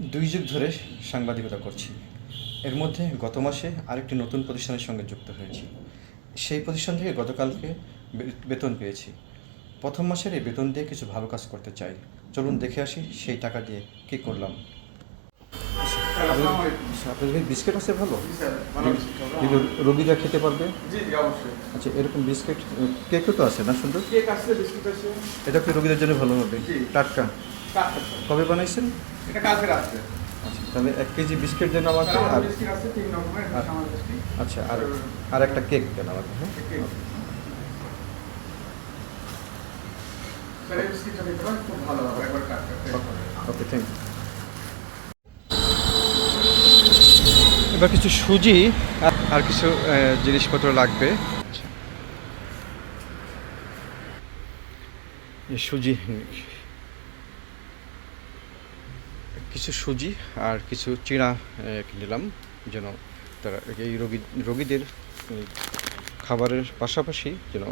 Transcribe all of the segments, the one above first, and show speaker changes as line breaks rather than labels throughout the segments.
দুই যুগ ধরে সাংবাদিকতা করছি। এর মধ্যে গত মাসে আরেকটি নতুন প্রতিষ্ঠানের সঙ্গে যুক্ত হয়েছি। সেই প্রতিষ্ঠান থেকে গতকালকে বেতন পেয়েছি। প্রথম মাসের এই বেতন দিয়ে কিছু ভালো কাজ করতে চাই। চলুন দেখে আসি সেই টাকা দিয়ে কী করলাম। আপনাদের বিস্কিট আছে ভালো? রোগীরা খেতে পারবে? আচ্ছা এরকম বিস্কিট কেকও তো আছে না সুন্দর?
কেক আছে বিস্কুট আছে।
এটা কি রোগীদের জন্য ভালো হবে? টাটকা। কবে বানাইছেন?
এটা কালকে
আচ্ছা তাহলে এক কেজি বিস্কিট দেন আমাকে আর
বিস্কিট আছে তিন রকমের সামার
আচ্ছা আর আর একটা কেক দেন আমাকে হ্যাঁ? ওকে থ্যাংক ইউ এবার কিছু সুজি আর- কিছু জিনিসপত্র লাগবে। এই সুজি কিছু সুজি আর কিছু চিড়া নিলাম যেন তারা এই রোগী, রোগীদের খাবারের পাশাপাশি যেন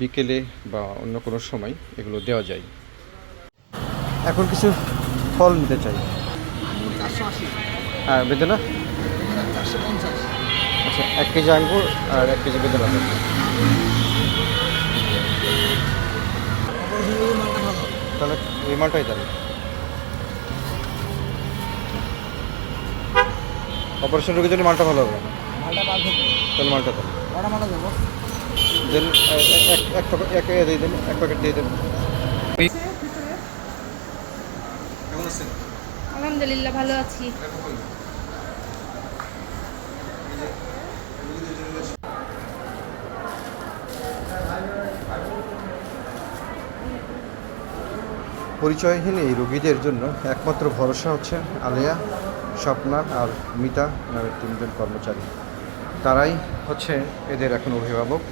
বিকেলে বা অন্য কোনো সময় এগুলো দেওয়া যায়। এখন কিছু ফল নিতে চাই। হ্যাঁ বেদনা? আচ্ছা এক কেজি আঙ্গুর আর এক কেজি বেদনা। তাহলে এই মালটাই দেন অপারেশন রোগীর জন্য মালটা ভালো হবে। তাহলে মালটা দেন। দেন এ- এক এক প্যাকেট এক দিয়ে দেন এক প্যাকেট দিয়ে দেন। কেমন আছেন?
আলহামদুলিল্লাহ ভালো আছি।
পরিচয়হীন এই রোগীদের জন্য একমাত্র ভরসা হচ্ছে আলেয়া। স্বপ্না আর মিতা নামের তিনজন কর্মচারী। তারাই হচ্ছে এদের এখন অভিভাবক।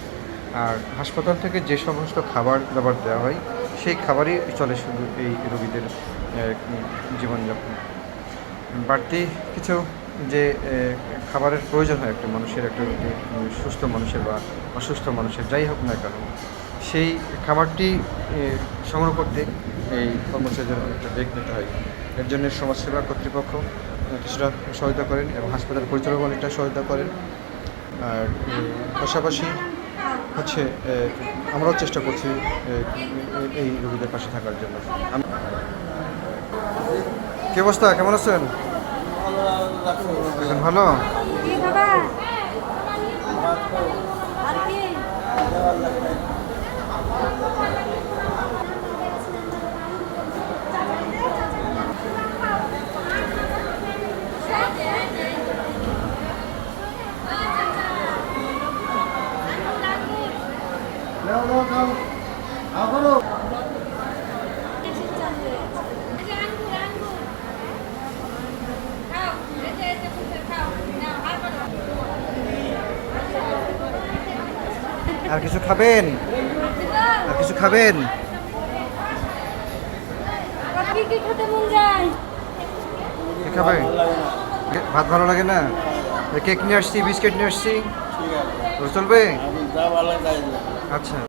আর হাসপাতাল থেকে যে সমস্ত খাবার দাবার দেওয়া হয় সেই খাবারই চলে শুধু এই রোগীদের জীবনযাপন। বাড়তি কিছু যে খাবারের প্রয়োজন হয় একটা মানুষের একটা রোগী, সুস্থ মানুষের বা অসুস্থ মানুষের যাই হোক না কেন সেই খাবারটি সংগ্রহ করতে এই কর্মচারীদের অনেকটা বেগ নিতে হয়। এর জন্য সমাজসেবা কর্তৃপক্ষ কিছুটা সহায়তা করেন এবং হাসপাতাল পরিচালক অনেকটা সহায়তা করেন। আর পাশাপাশি হচ্ছে আমরাও চেষ্টা করছি এই- রোগীদের পাশে থাকার জন্য। কে অবস্থা? কেমন আছেন? ভালো
কি খাবার আর কি
আর কিছু খাবেন? আর কিছু খাবেন? ভাত ভালো লাগে না? কেক নিয়ে আসছি বিস্কিট নিয়ে আসছি। চলবে? আচ্ছা।